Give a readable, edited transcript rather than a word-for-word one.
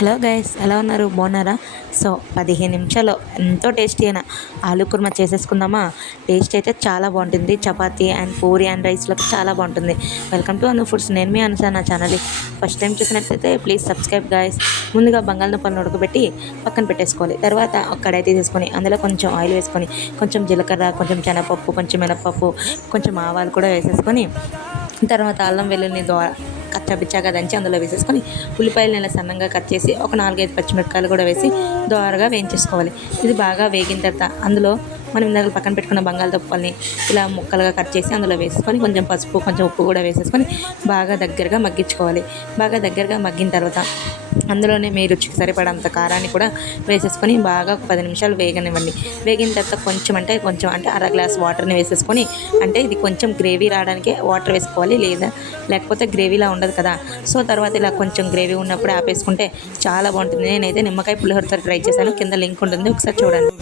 Hello guys, ఎలా ఉన్నారు? బాగున్నారా? సో 15 నిమిషాల్లో ఎంతో టేస్టీ అయిన ఆలూ కుర్మా చేసేసుకుందామా. టేస్ట్ అయితే చాలా బాగుంటుంది. చపాతీ అండ్ పూరి అండ్ రైస్లోకి చాలా బాగుంటుంది. Welcome to Anu foods. నేను మీ అనుసా. నా ఛానల్ ఫస్ట్ టైం చూసినట్లయితే ప్లీజ్ సబ్స్క్రైబ్ గైస్. ముందుగా బంగాళదుంపలను ఉడకబెట్టి పక్కన పెట్టేసుకోవాలి. తర్వాత ఒక కడాయి తీసేసుకొని అందులో కొంచెం ఆయిల్ వేసుకొని కొంచెం జీలకర్ర, కొంచెం శనగపప్పు, కొంచెం మినపప్పు, కొంచెం ఆవాలు కూడా వేసేసుకొని తర్వాత అల్లం వెల్లుల్లి కచ్చాపిచ్చాగా దంచి అందులో వేసేసుకొని ఉల్లిపాయలు ఇలా సన్నంగా కట్ చేసి ఒక 4-5 పచ్చిమిరపకాయలు కూడా వేసి దోరగా వేయించేసుకోవాలి. ఇది బాగా వేగిన తర్వాత అందులో మనం ఇందాక పక్కన పెట్టుకున్న బంగాళదుంపల్ని ఇలా ముక్కలుగా కట్ చేసి అందులో వేసుకొని కొంచెం పసుపు, కొంచెం ఉప్పు కూడా వేసేసుకొని బాగా దగ్గరగా మగ్గించుకోవాలి. బాగా దగ్గరగా మగ్గిన తర్వాత అందులోనే మీ రుచికి సరిపడంత కారాన్ని కూడా వేసేసుకొని బాగా ఒక 10 నిమిషాలు వేగనివ్వండి. వేగిన తర్వాత కొంచెం అంటే అర గ్లాస్ వాటర్ని వేసేసుకొని, అంటే ఇది కొంచెం గ్రేవీ రావడానికే వాటర్ వేసుకోవాలి, లేకపోతే గ్రేవీలా ఉండదు కదా. సో తర్వాత ఇలా కొంచెం గ్రేవీ ఉన్నప్పుడు ఆపేసుకుంటే చాలా బాగుంటుంది. నేనైతే నిమ్మకాయ పులిహోరతో ట్రై చేశాను. కింద లింక్ ఉంటుంది, ఒకసారి చూడండి.